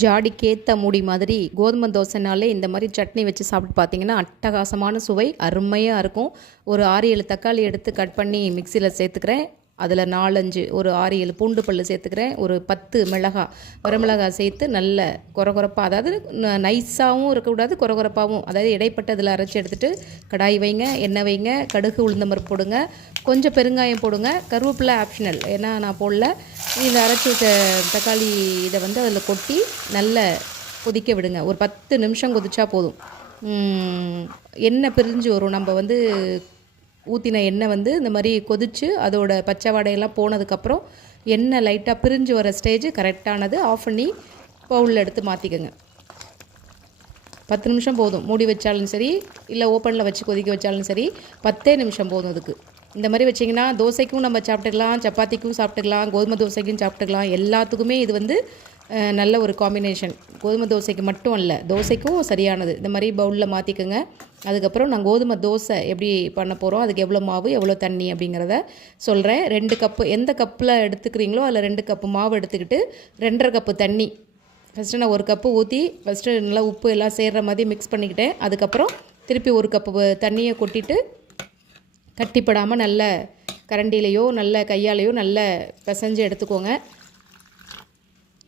ஜாடிக்கேற்ற மூடி மாதிரி கோதுமை தோசைனாலே இந்த மாதிரி சட்னி வச்சு சாப்பிட்டு பார்த்தீங்கன்னா அட்டகாசமான சுவை அருமையாக இருக்கும். ஒரு 6-7 தக்காளி எடுத்து கட் பண்ணி மிக்சியில் சேர்த்துக்கிறேன். அதில் 4-5 ஒரு 6-7 பூண்டு பல் சேர்த்துக்கிறேன். ஒரு 10 வரமிளகாய் சேர்த்து நல்ல கொரகொரப்பாக, அதாவது நைஸாகவும் இருக்கக்கூடாது, கொரகொரப்பாகவும், அதாவது இடைப்பட்டதில் அரைச்சி எடுத்துகிட்டு கடாய் வைங்க, எண்ணெய் வைங்க, கடுகு உளுந்தம்பருப்பு போடுங்க, கொஞ்சம் பெருங்காயம் போடுங்க, கருவேப்பிலை ஆப்ஷனல், ஏன்னா நான் போடல. இந்த அரைச்சி வச்ச தக்காளி இதை வந்து அதில் கொட்டி நல்ல கொதிக்க விடுங்க. ஒரு 10 நிமிஷம் கொதிச்சா போதும். எண்ணெய் பிரிஞ்சு வரும். நம்ம வந்து ஊற்றின எண்ணெய் வந்து இந்த மாதிரி கொதித்து அதோட பச்சை வாடையெல்லாம் போனதுக்கப்புறம் எண்ணெய் லைட்டாக பிரிஞ்சு வர ஸ்டேஜ் கரெக்டானது. ஆஃப் பண்ணி பவுலில் எடுத்து மாற்றிக்கோங்க. 10 நிமிஷம் போதும். மூடி வச்சாலும் சரி, இல்லை ஓப்பனில் வச்சு கொதிக்க வச்சாலும் சரி, 10 நிமிஷம் போதும் அதுக்கு. இந்த மாதிரி வச்சிங்கன்னா தோசைக்கும் நம்ம சாப்பிட்டுக்கலாம், சப்பாத்திக்கும் சாப்பிட்டுக்கலாம், கோதுமை தோசைக்கும் சாப்பிட்டுக்கலாம். எல்லாத்துக்குமே இது வந்து நல்ல ஒரு காம்பினேஷன். கோதுமை தோசைக்கு மட்டும் இல்லை, தோசைக்கும் சரியானது. இந்த மாதிரி பவுலில் மாற்றிக்கோங்க. அதுக்கப்புறம் நான் கோதுமை தோசை எப்படி பண்ண போகிறோம், அதுக்கு எவ்வளோ மாவு எவ்வளோ தண்ணி அப்படிங்கிறத சொல்கிறேன். 2 கப்பு, எந்த கப்பில் எடுத்துக்கிறீங்களோ அதில் 2 கப்பு மாவு எடுத்துக்கிட்டு 2.5 கப்பு தண்ணி. ஃபஸ்ட்டு நான் 1 கப்பு ஊற்றி ஃபஸ்ட்டு நல்லா உப்பு எல்லாம் சேர்கிற மாதிரி மிக்ஸ் பண்ணிக்கிட்டேன். அதுக்கப்புறம் திருப்பி 1 கப்பு தண்ணியை கொட்டிட்டு கட்டிப்படாமல் நல்ல கரண்டிலையோ நல்ல கையாலேயோ நல்ல பிசைஞ்சு எடுத்துக்கோங்க.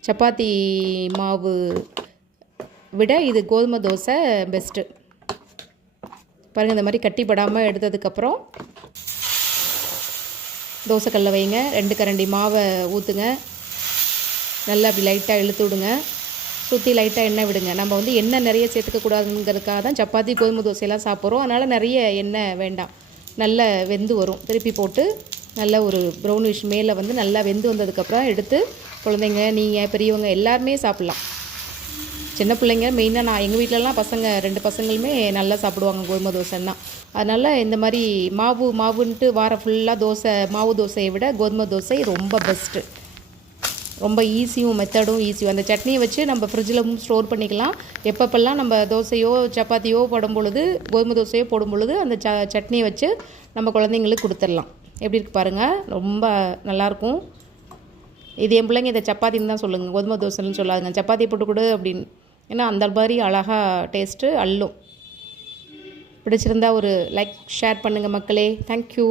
சப்பாத்தி மாவு விட இது கோதுமை தோசை பெஸ்ட்டு. பாருங்கள், இந்த மாதிரி கட்டிப்படாமல் எடுத்ததுக்கப்புறம் தோசைக்கல்ல வைங்க. 2 கரண்டி மாவை ஊற்றுங்க. நல்லா அப்படி லைட்டாக இழுத்து விடுங்க. சுற்றி லைட்டாக எண்ணெய் விடுங்க. நம்ம வந்து எண்ணெய் நிறைய சேர்த்துக்கக்கூடாதுங்கிறதுக்காக தான் சப்பாத்தி கோதுமை தோசையெல்லாம் சாப்பிட்றோம். அதனால் நிறைய எண்ணெய் வேண்டாம். நல்லா வெந்து வரும். திருப்பி போட்டு நல்ல ஒரு ப்ரௌனிஷ் மேலே வந்து நல்லா வெந்து வந்ததுக்கப்புறம் எடுத்து குழந்தைங்க, நீங்கள், பெரியவங்க எல்லாருமே சாப்பிட்லாம். சின்ன பிள்ளைங்க மெயினாக, நான் எங்கள் வீட்டிலலாம் பசங்க 2 பசங்களுமே நல்லா சாப்பிடுவாங்க கோதுமை தோசைன்னா. அதனால் இந்த மாதிரி மாவுன்ட்டு வாரம் ஃபுல்லாக மாவு தோசையை விட கோதுமை தோசை ரொம்ப பெஸ்ட்டு. ரொம்ப ஈஸியும், மெத்தடும் ஈஸியும். அந்த சட்னியை வச்சு நம்ம ஃப்ரிட்ஜில் ஸ்டோர் பண்ணிக்கலாம். எப்பப்பெல்லாம் நம்ம தோசையோ சப்பாத்தியோ போடும் பொழுது, கோதுமை தோசையோ போடும் பொழுது அந்த சட்னியை வச்சு நம்ம குழந்தைங்களுக்கு கொடுத்துடலாம். எப்படி இருக்குது பாருங்கள், ரொம்ப நல்லாயிருக்கும். இது என் பிள்ளைங்க இதை சப்பாத்தின்னு தான் சொல்லுங்கள், கோதுமை தோசைன்னு சொல்லாதுங்க. சப்பாத்தி போட்டு கொடு அப்படின்னு. ஏன்னா அந்த மாதிரி அழகாக டேஸ்ட்டு அள்ளும். பிடிச்சிருந்தா ஒரு லைக் ஷேர் பண்ணுங்கள் மக்களே. தேங்க்யூ.